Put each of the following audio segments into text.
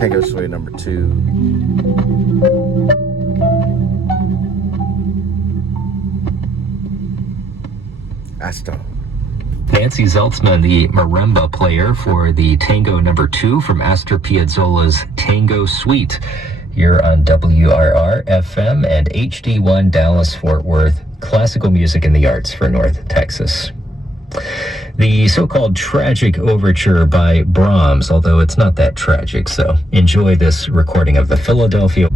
Tango Suite number 2. Asta. Nancy Zeltzman, the marimba player for the Tango number 2 from Astor Piazzolla's Tango Suite, here on WRR FM and HD1 Dallas Fort Worth, classical music and the arts for North Texas. The so-called tragic overture by Brahms, although it's not that tragic, so enjoy this recording of the Philadelphia.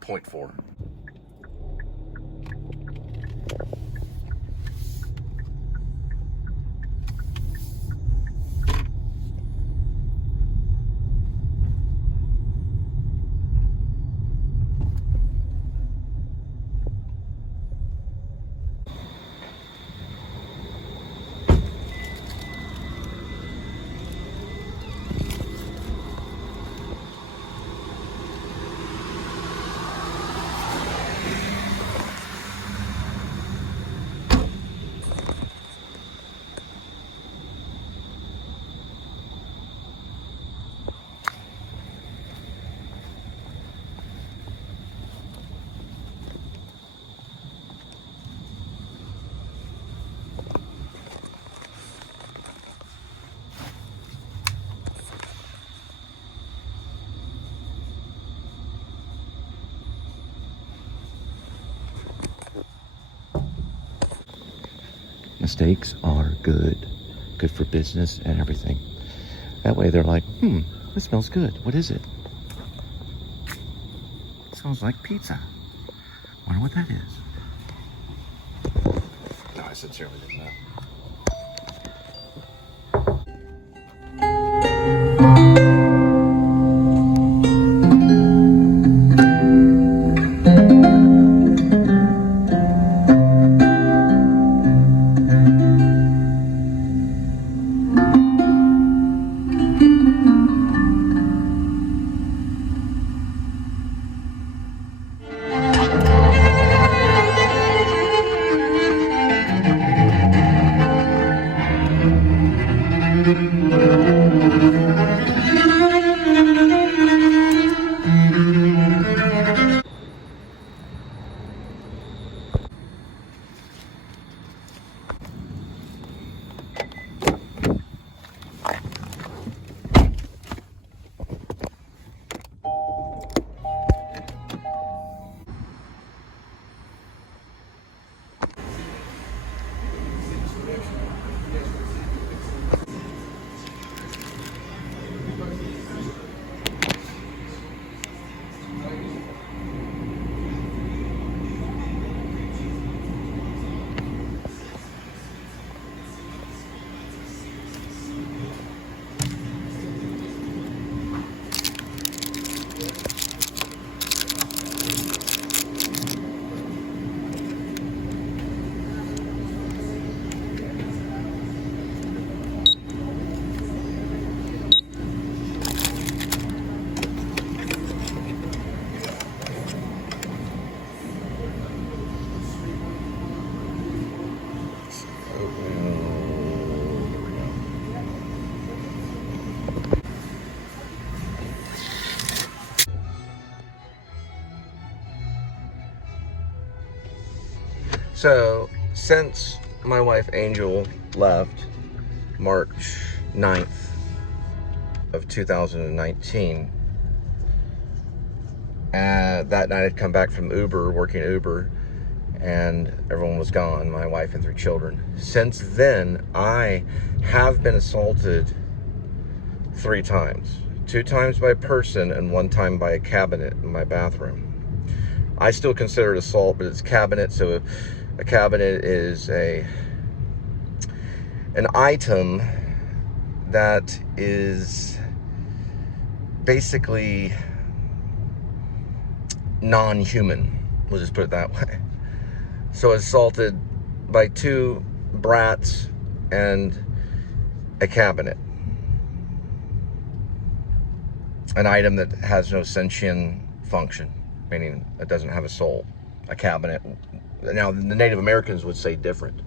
.4. Mistakes are good for business and everything. That way they're like, This smells good. What is it? It smells like pizza. Wonder what that is. No, I sincerely didn't know. So, since my wife Angel left March 9th of 2019, that night I'd come back from Uber, working Uber, and everyone was gone, my wife and 3 children. Since then, I have been assaulted 3 times. 2 times by a person and 1 time by a cabinet in my bathroom. I still consider it assault, but it's cabinet, so a cabinet is an item that is basically non-human. We'll just put it that way. So assaulted by 2 brats and a cabinet. An item that has no sentient function, meaning it doesn't have a soul. A cabinet. Now, the Native Americans would say different.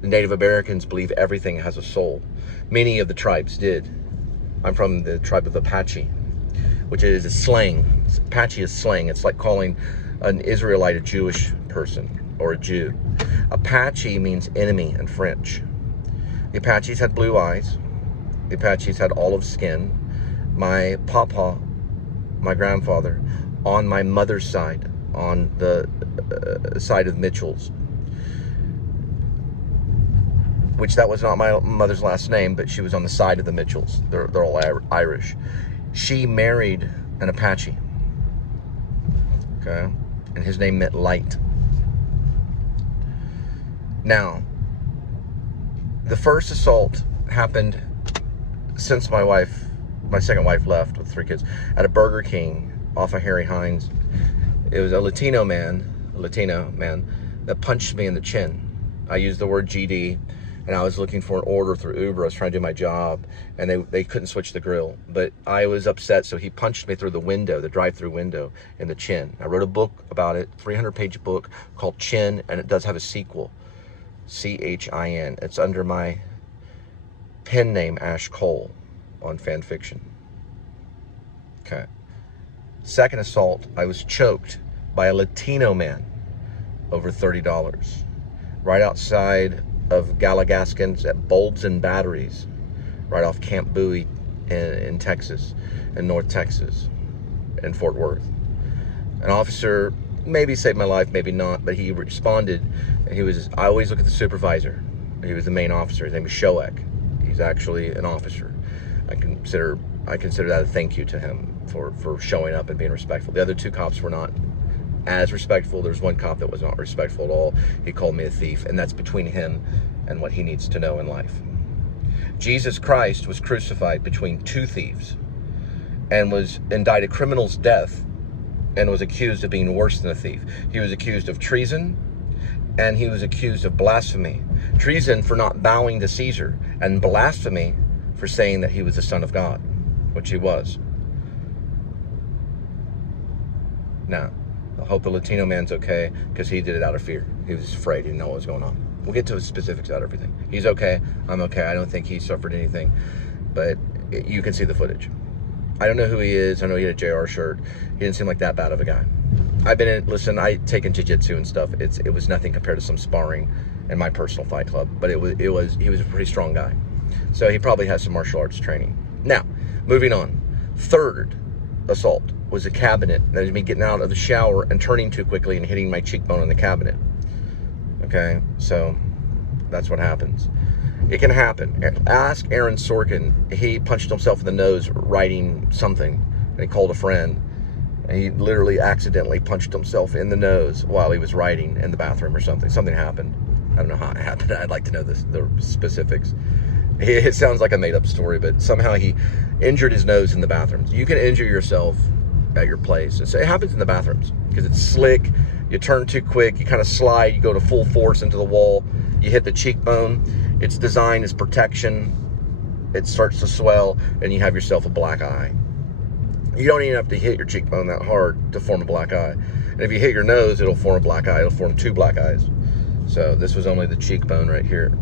The Native Americans believe everything has a soul. Many of the tribes did. I'm from the tribe of Apache, which is a slang. Apache is slang. It's like calling an Israelite a Jewish person or a Jew. Apache means enemy in French. The Apaches had blue eyes. The Apaches had olive skin. My papa, my grandfather, on my mother's side, on the side of Mitchells, which that was not my mother's last name, but she was on the side of the Mitchells. They're all Irish. She married an Apache, okay, and his name meant light. Now, the first assault happened since my second wife left with 3 kids, at a Burger King off of Harry Hines. It was a Latino man that punched me in the chin. I used the word GD, and I was looking for an order through Uber. I was trying to do my job, and they couldn't switch the grill. But I was upset, so he punched me through the window, the drive-through window, in the chin. I wrote a book about it, 300-page book called Chin, and it does have a sequel, C-H-I-N. It's under my pen name, Ash Cole, on fan fiction. Okay. Second assault, I was choked by a Latino man over $30 right outside of Galligaskins at Bulbs and Batteries, right off Camp Bowie in Texas, in North Texas, in Fort Worth. An officer maybe saved my life, maybe not, but he responded. I always look at the supervisor. He was the main officer. His name was Shoek. He's actually an officer. I consider I consider that a thank you to him for showing up and being respectful. The other two cops were not as respectful. There's one cop that was not respectful at all. He called me a thief, and that's between him and what he needs to know in life. Jesus Christ was crucified between two thieves and died a criminal's death and was accused of being worse than a thief. He was accused of treason, and he was accused of blasphemy. Treason for not bowing to Caesar, and blasphemy for saying that he was the Son of God, which he was. Now, I hope the Latino man's okay, because he did it out of fear. He was afraid. He didn't know what was going on. We'll get to the specifics about everything. He's okay. I'm okay. I don't think he suffered anything, but you can see the footage. I don't know who he is. I know he had a JR shirt. He didn't seem like that bad of a guy. Listen, I taken jiu-jitsu and stuff. It was nothing compared to some sparring in my personal fight club, but he was a pretty strong guy. So he probably has some martial arts training. Now, moving on. Third assault was a cabinet. That was me getting out of the shower and turning too quickly and hitting my cheekbone on the cabinet. Okay, so that's what happens. It can happen. Ask Aaron Sorkin. He punched himself in the nose writing something, and he called a friend, and he literally accidentally punched himself in the nose while he was writing in the bathroom or something. Something happened. I don't know how it happened. I'd like to know the specifics. It sounds like a made-up story, but somehow he injured his nose in the bathrooms. You can injure yourself at your place. And so it happens in the bathrooms because it's slick. You turn too quick. You kind of slide. You go to full force into the wall. You hit the cheekbone. It's designed as protection. It starts to swell, and you have yourself a black eye. You don't even have to hit your cheekbone that hard to form a black eye. And if you hit your nose, it'll form a black eye. It'll form two black eyes. So this was only the cheekbone right here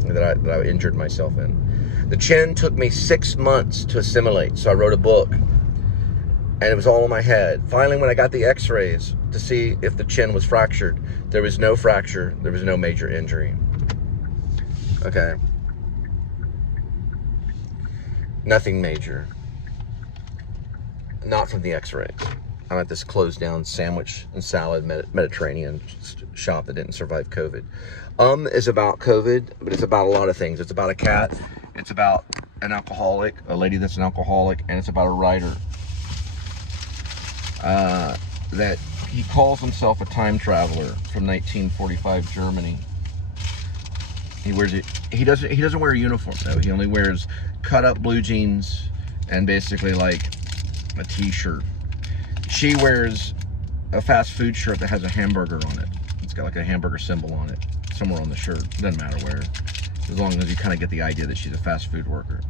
that I injured myself in. The chin took me 6 months to assimilate, so I wrote a book, and it was all in my head. Finally, when I got the x-rays to see if the chin was fractured, there was no fracture, there was no major injury. Okay. Nothing major. Not from the x-rays. I'm at this closed down sandwich and salad Mediterranean shop that didn't survive COVID. Is about COVID, but it's about a lot of things. It's about a cat. It's about an alcoholic, a lady that's an alcoholic, and it's about a writer. That he calls himself a time traveler from 1945 Germany. He wears it. He doesn't wear a uniform though. He only wears cut up blue jeans and basically like a t-shirt. She wears a fast food shirt that has a hamburger on it. It's got like a hamburger symbol on it somewhere on the shirt. Doesn't matter where, as long as you kind of get the idea that she's a fast food worker.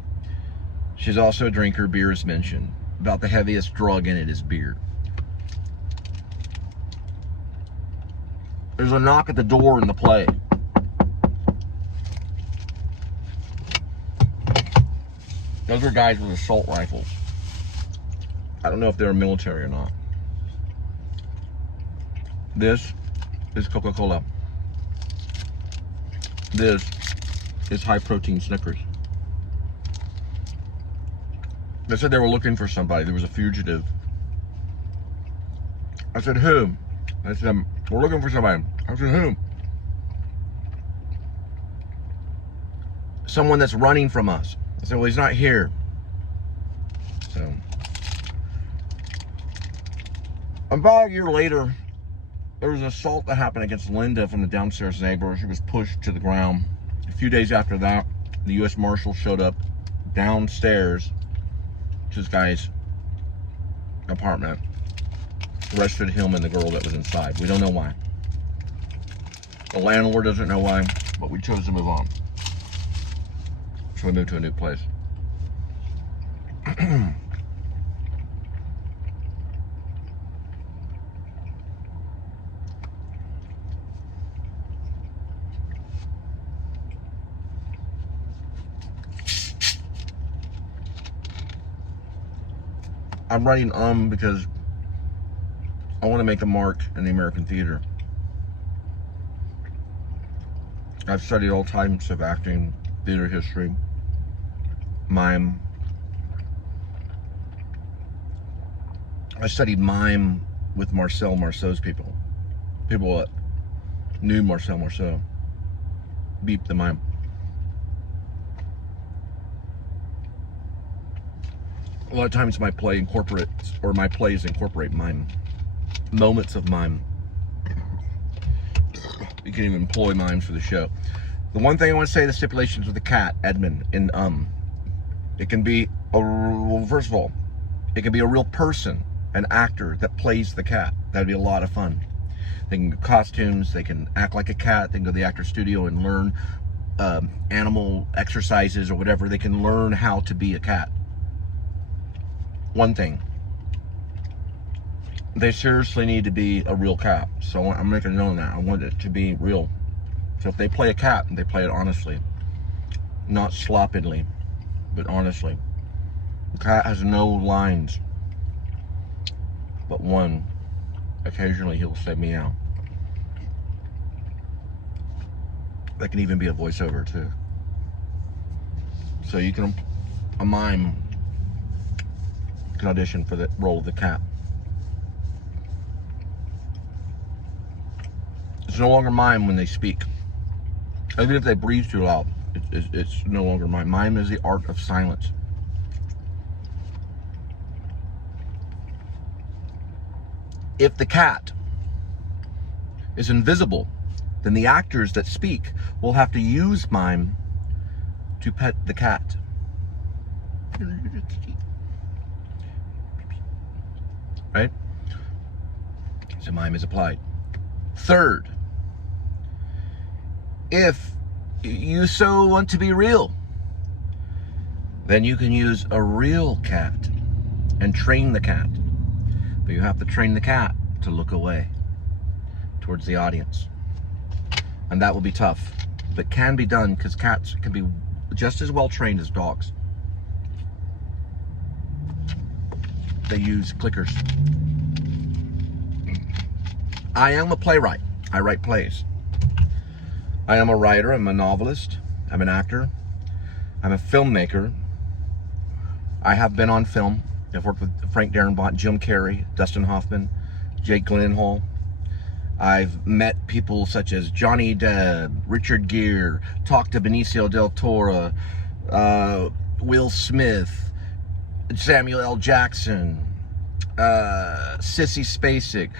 She's also a drinker. Beer is mentioned. About the heaviest drug in it is beer. There's a knock at the door in the play. Those are guys with assault rifles. I don't know if they're military or not. This is Coca-Cola. This is high-protein Snickers. They said they were looking for somebody. There was a fugitive. I said, who? They said, we're looking for somebody. I said, who? Someone that's running from us. I said, well, he's not here. So, about a year later, there was an assault that happened against Linda from the downstairs neighbor. She was pushed to the ground. A few days after that, the U.S. Marshal showed up downstairs to this guy's apartment, arrested him and the girl that was inside. We don't know why. The landlord doesn't know why, but we chose to move on. So we moved to a new place. I'm writing because I want to make a mark in the American theater. I've studied all types of acting, theater history, mime. I studied mime with Marcel Marceau's people that knew Marcel Marceau. Beep the mime. A lot of times my plays incorporate mime, moments of mime. You can even employ mimes for the show. The one thing I want to say, the stipulations with the cat, Edmund, in it can be, well, first of all, it can be a real person, an actor that plays the cat. That'd be a lot of fun. They can get costumes, they can act like a cat, they can go to the actor studio and learn animal exercises or whatever. They can learn how to be a cat. One thing, they seriously need to be a real cat. So I'm making a note of that. I want it to be real. So if they play a cat, they play it honestly, not sloppily, but honestly. The cat has no lines, but one. Occasionally he'll say meow. That can even be a voiceover too. So you can, a mime can audition for the role of the cat. It's no longer mime when they speak. Even if they breathe too loud, it's no longer mime. Mime is the art of silence. If the cat is invisible, then the actors that speak will have to use mime to pet the cat. Right? So mime is applied. Third, if you so want to be real, then you can use a real cat and train the cat. But you have to train the cat to look away towards the audience. And that will be tough, but can be done because cats can be just as well trained as dogs. They use clickers. I am a playwright. I write plays. I am a writer. I'm a novelist. I'm an actor. I'm a filmmaker. I have been on film. I've worked with Frank Darabont, Jim Carrey, Dustin Hoffman, Jake Gyllenhaal. I've met people such as Johnny Depp, Richard Gere, talked to Benicio del Toro, Will Smith, Samuel L. Jackson, Sissy Spacek,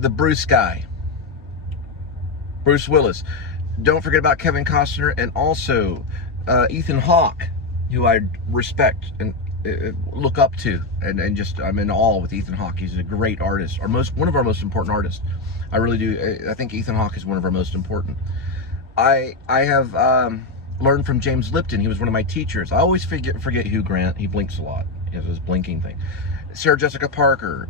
the Bruce guy, Bruce Willis. Don't forget about Kevin Costner and also Ethan Hawke, who I respect and look up to, and just I'm in awe with Ethan Hawke. He's a great artist, one of our most important artists. I really do. I think Ethan Hawke is one of our most important. I have learned from James Lipton. He was one of my teachers. I always forget Hugh Grant. He blinks a lot. He has this blinking thing. Sarah Jessica Parker,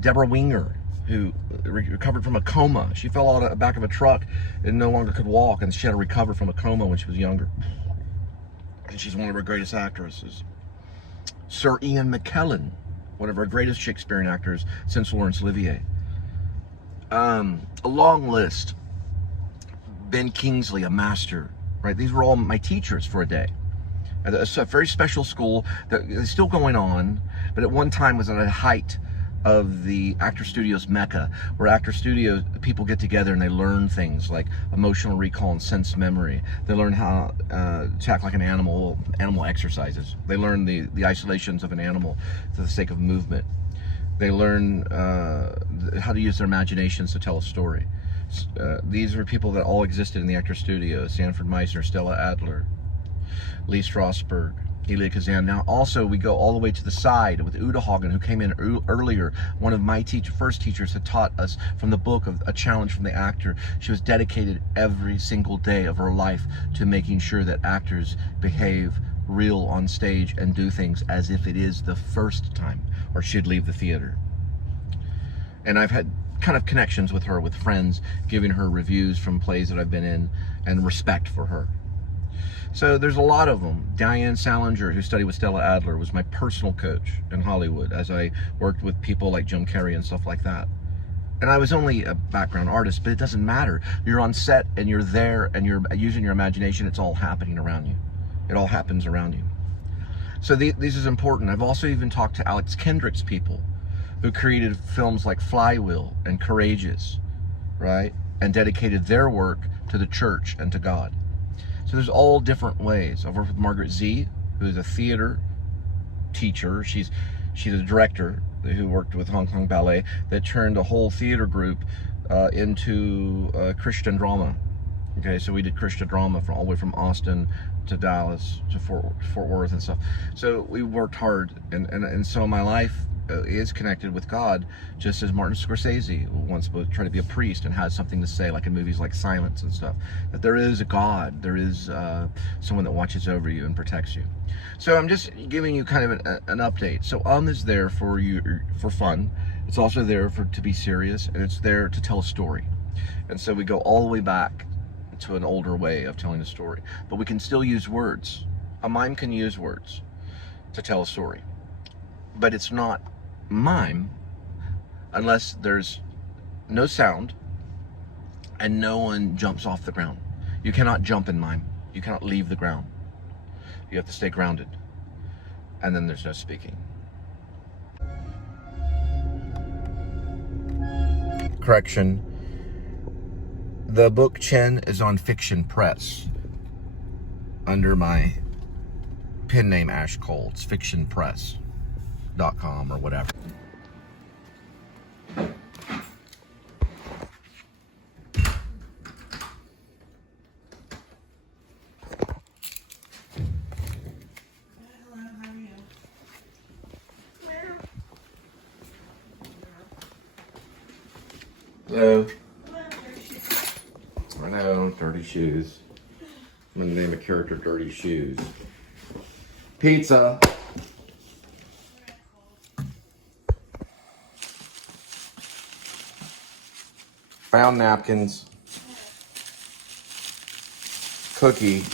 Deborah Winger, who recovered from a coma. She fell out of the back of a truck and no longer could walk, and she had to recover from a coma when she was younger. And she's one of our greatest actresses. Sir Ian McKellen, one of our greatest Shakespearean actors since Laurence Olivier. A long list. Ben Kingsley, a master, right? These were all my teachers for a day. It's a very special school that is still going on, but at one time was at a height of the actor studios mecca, where actor studios people get together and they learn things like emotional recall and sense memory. They learn how to act like an animal exercises. They learn the isolations of an animal for the sake of movement. They learn how to use their imaginations to tell a story. These were people that all existed in the actor studio: Sanford Meisner, Stella Adler, Lee Strasberg, Elia Kazan. Now also we go all the way to the side with Uta Hagen, who came in earlier. One of my first teachers had taught us from the book of A Challenge from the Actor. She was dedicated every single day of her life to making sure that actors behave real on stage and do things as if it is the first time, or she'd leave the theater. And I've had kind of connections with her, with friends, giving her reviews from plays that I've been in, and respect for her. So there's a lot of them. Diane Salinger, who studied with Stella Adler, was my personal coach in Hollywood as I worked with people like Jim Carrey and stuff like that. And I was only a background artist, but it doesn't matter. You're on set and you're there and you're using your imagination. It's all happening around you. It all happens around you. So this is important. I've also even talked to Alex Kendrick's people, who created films like Flywheel and Courageous, right? And dedicated their work to the church and to God. So there's all different ways. I've worked with Margaret Z, who is a theater teacher. She's a director who worked with Hong Kong Ballet that turned a whole theater group into Christian drama. Okay, so we did Christian drama from all the way from Austin to Dallas to Fort Worth and stuff. So we worked hard, and so my life is connected with God, just as Martin Scorsese once tried to be a priest and had something to say, like in movies like Silence and stuff, that there is a God, there is someone that watches over you and protects you. So I'm just giving you kind of an update. So is there for you for fun. It's also there to be serious, and it's there to tell a story. And so we go all the way back to an older way of telling a story, but we can still use words. A mime can use words to tell a story, but it's not mime unless there's no sound and no one jumps off the ground. You cannot jump in mime. You cannot leave the ground. You have to stay grounded, and then there's no speaking. Correction. The book Chen is on Fiction Press under my pen name Ash Cole. It's fictionpress.com or whatever. Hello. I know, Dirty Shoes. I'm gonna name a character Dirty Shoes. Pizza. Found napkins. Cookie.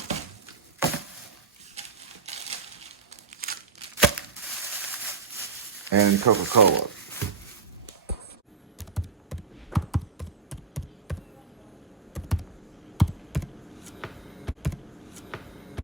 And Coca-Cola.